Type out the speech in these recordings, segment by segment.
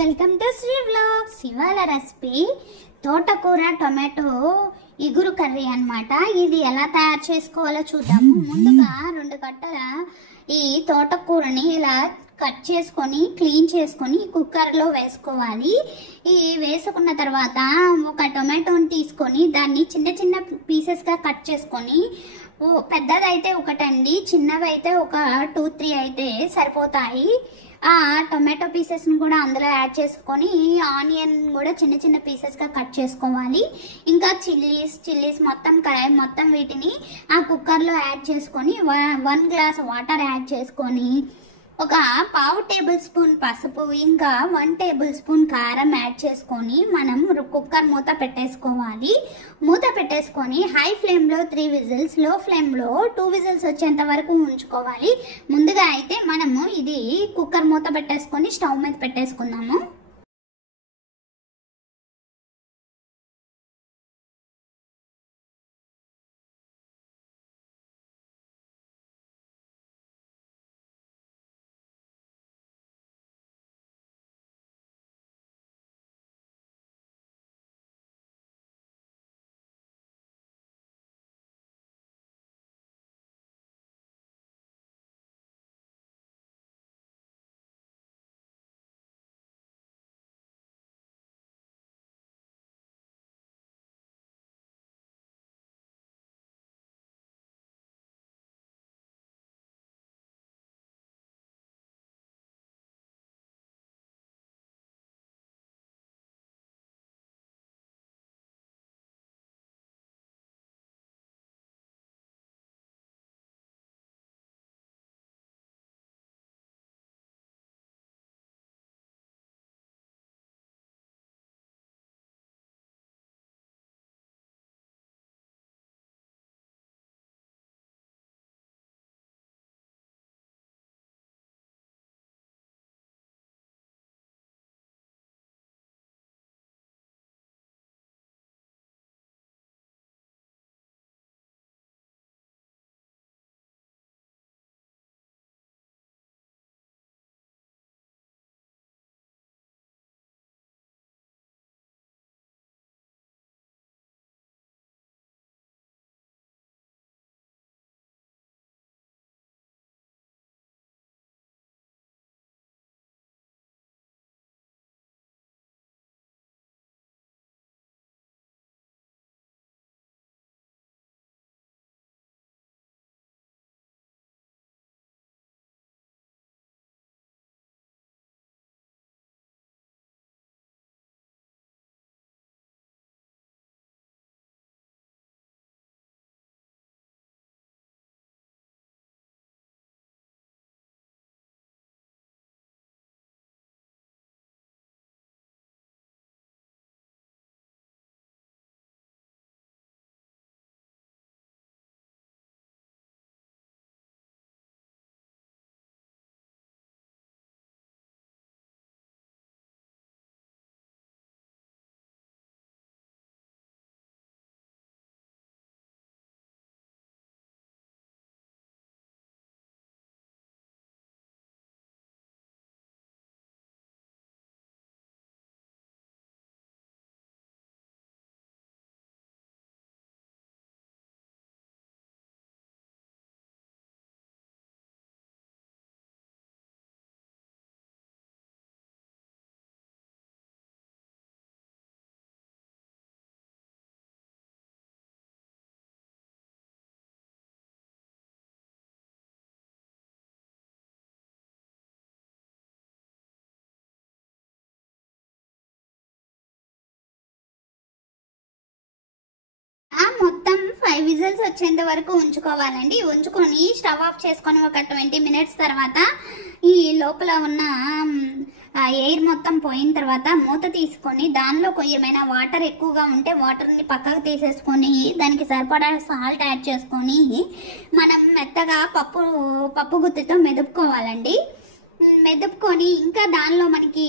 Welcome to Sri vlogs. ఇవాళ recipe తోటకూర tomato ఇగురు కర్రీ అన్నమాట. ఇది ఎలా తయారు చేసుకోవాలో చూద్దాము. ముందుగా 2 కట్టల ఈ తోటకూరని ఇలా కట్ చేసుకొని క్లీన్ చేసుకొని కుక్కర్లో వేసుకోవాలి. ఈ వేసుకున్న తర్వాత ఒక టొమాటోని తీసుకొని దాన్ని చిన్న చిన్న పీసెస్గా కట్ చేసుకొని, పెద్దదైతే ఒకటండి, చిన్నవైతే ఒక 2-3 అయితే సరిపోతాయి. ఆ టొమాటో పీసెస్ని కూడా అందులో యాడ్ చేసుకొని ఆనియన్ కూడా చిన్న చిన్న పీసెస్గా కట్ చేసుకోవాలి. ఇంకా చిల్లీస్ మొత్తం వీటిని ఆ కుక్కర్లో యాడ్ చేసుకొని 1 గ్లాస్ వాటర్ యాడ్ చేసుకొని ఒక 1/2 టేబుల్ స్పూన్ పసుపు ఇంకా 1 టేబుల్ స్పూన్ కారం యాడ్ చేసుకొని మనం కుక్కర్ మూత పెట్టేసుకోవాలి. మూత పెట్టేసుకొని హై ఫ్లేమ్లో 3 విజిల్స్, లో ఫ్లేమ్లో 2 విజిల్స్ వచ్చేంత వరకు ఉంచుకోవాలి. ముందుగా అయితే మనము ఇది కుక్కర్ మూత పెట్టేసుకొని స్టవ్ మీద పెట్టేసుకుందాము. మొత్తం 5 విజిల్స్ వచ్చేంత వరకు ఉంచుకోవాలండి. ఉంచుకొని స్టవ్ ఆఫ్ చేసుకొని ఒక 20 మినిట్స్ తర్వాత ఈ లోపల ఉన్న ఎయిర్ మొత్తం పోయిన తర్వాత మూత తీసుకొని దానిలో ఏమైనా వాటర్ ఎక్కువగా ఉంటే వాటర్ని పక్కకు తీసేసుకొని దానికి సరిపడా సాల్ట్ యాడ్ చేసుకొని మనం మెత్తగా పప్పు గుత్తితో మెదుపుకోవాలండి. మెదుపుకొని ఇంకా దానిలో మనకి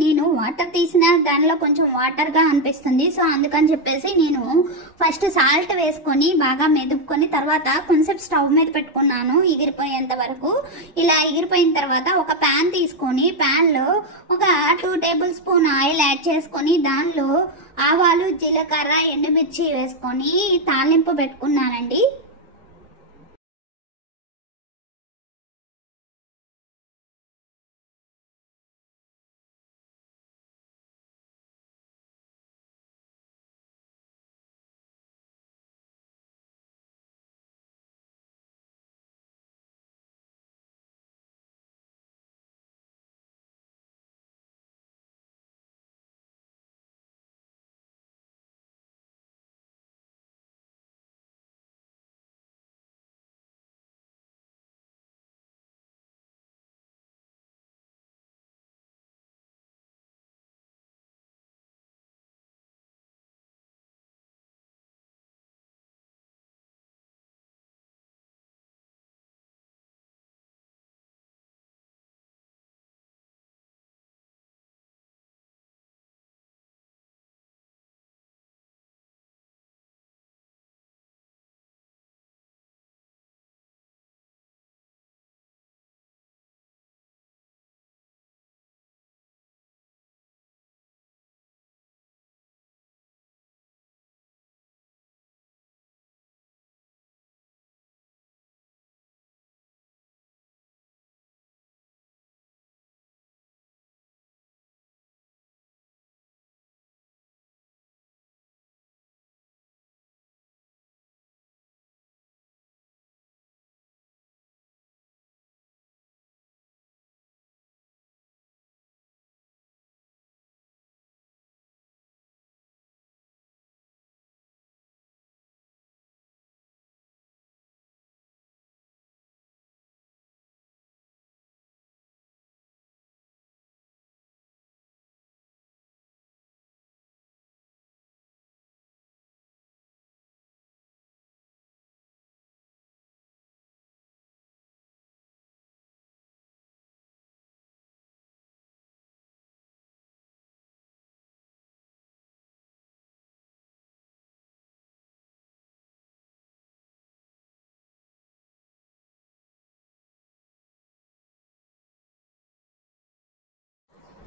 నేను వాటర్ తీసిన దానిలో కొంచెం వాటర్గా అనిపిస్తుంది. సో అందుకని చెప్పేసి నేను ఫస్ట్ సాల్ట్ వేసుకొని బాగా మెదుపుకొని తర్వాత కొంచెం స్టవ్ మీద పెట్టుకున్నాను ఎగిరిపోయేంత వరకు. ఇలా ఎగిరిపోయిన తర్వాత ఒక ప్యాన్ తీసుకొని ప్యాన్లో ఒక 2 టేబుల్ స్పూన్ ఆయిల్ యాడ్ చేసుకొని దానిలో ఆవాలు, జీలకర్ర, ఎండుమిర్చి వేసుకొని తాలింపు పెట్టుకున్నానండి.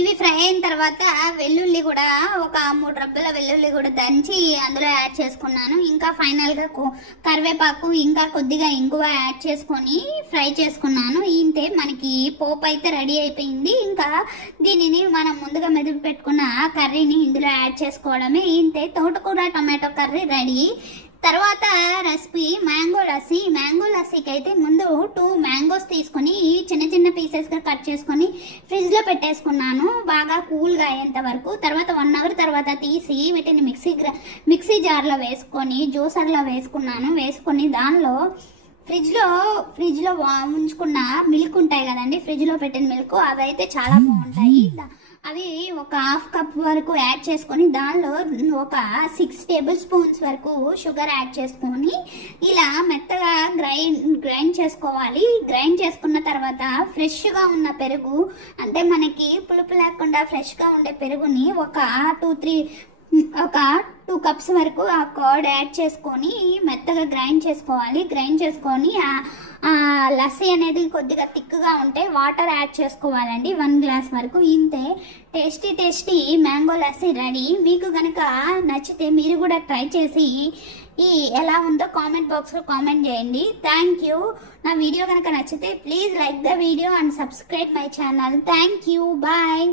ఇవి ఫ్రై అయిన తర్వాత వెల్లుల్లి కూడా ఒక 3 రబ్బల వెల్లుల్లి కూడా దంచి అందులో యాడ్ చేసుకున్నాను. ఇంకా ఫైనల్గా కరివేపాకు ఇంకా కొద్దిగా ఇంగువ యాడ్ చేసుకొని ఫ్రై చేసుకున్నాను. ఇంతే మనకి పోపు అయితే రెడీ అయిపోయింది. ఇంకా దీనిని మనం ముందుగా మెదిపి పెట్టుకున్న కర్రీని ఇందులో యాడ్ చేసుకోవడమే. ఇంతే తోటకూర టమాటో కర్రీ రెడీ. తర్వాత రెసిపీ మ్యాంగో లస్సీ. మ్యాంగో లస్సీకి అయితే ముందు 2 మ్యాంగోస్ తీసుకొని చిన్న చిన్న పీసెస్గా కట్ చేసుకొని ఫ్రిడ్జ్లో పెట్టేసుకున్నాను బాగా కూల్గా అయ్యేంత వరకు. తర్వాత 1 అవర్ తర్వాత తీసి వీటిని మిక్సీ జార్లో వేసుకొని జ్యూసర్లో వేసుకున్నాను. వేసుకొని దానిలో ఫ్రిడ్జ్లో ఉంచుకున్న మిల్క్ ఉంటాయి కదండి, ఫ్రిడ్జ్లో పెట్టిన మిల్క్, అవి అయితే చాలా బాగుంటాయి. అవి ఒక 1/2 కప్ వరకు యాడ్ చేసుకొని దానిలో ఒక 6 టేబుల్ స్పూన్స్ వరకు షుగర్ యాడ్ చేసుకొని ఇలా మెత్తగా గ్రైండ్ చేసుకోవాలి. గ్రైండ్ చేసుకున్న తర్వాత ఫ్రెష్గా ఉన్న పెరుగు, అంటే మనకి పులుపు లేకుండా ఫ్రెష్గా ఉండే పెరుగుని ఒక 2 కప్స్ వరకు ఆ కర్డ్ యాడ్ చేసుకొని మెత్తగా గ్రైండ్ చేసుకోవాలి. గ్రైండ్ చేసుకొని లస్సీ అనేది కొద్దిగా థిక్గా ఉంటే వాటర్ యాడ్ చేసుకోవాలండి 1 గ్లాస్ వరకు. ఇంతే టేస్టీ మ్యాంగో లస్సీ రెడీ. మీకు కనుక నచ్చితే మీరు కూడా ట్రై చేసి ఎలా ఉందో కామెంట్ బాక్స్లో కామెంట్ చేయండి. Thank you. నా వీడియో కనుక నచ్చితే please like the video and subscribe my channel. Thank you. Bye.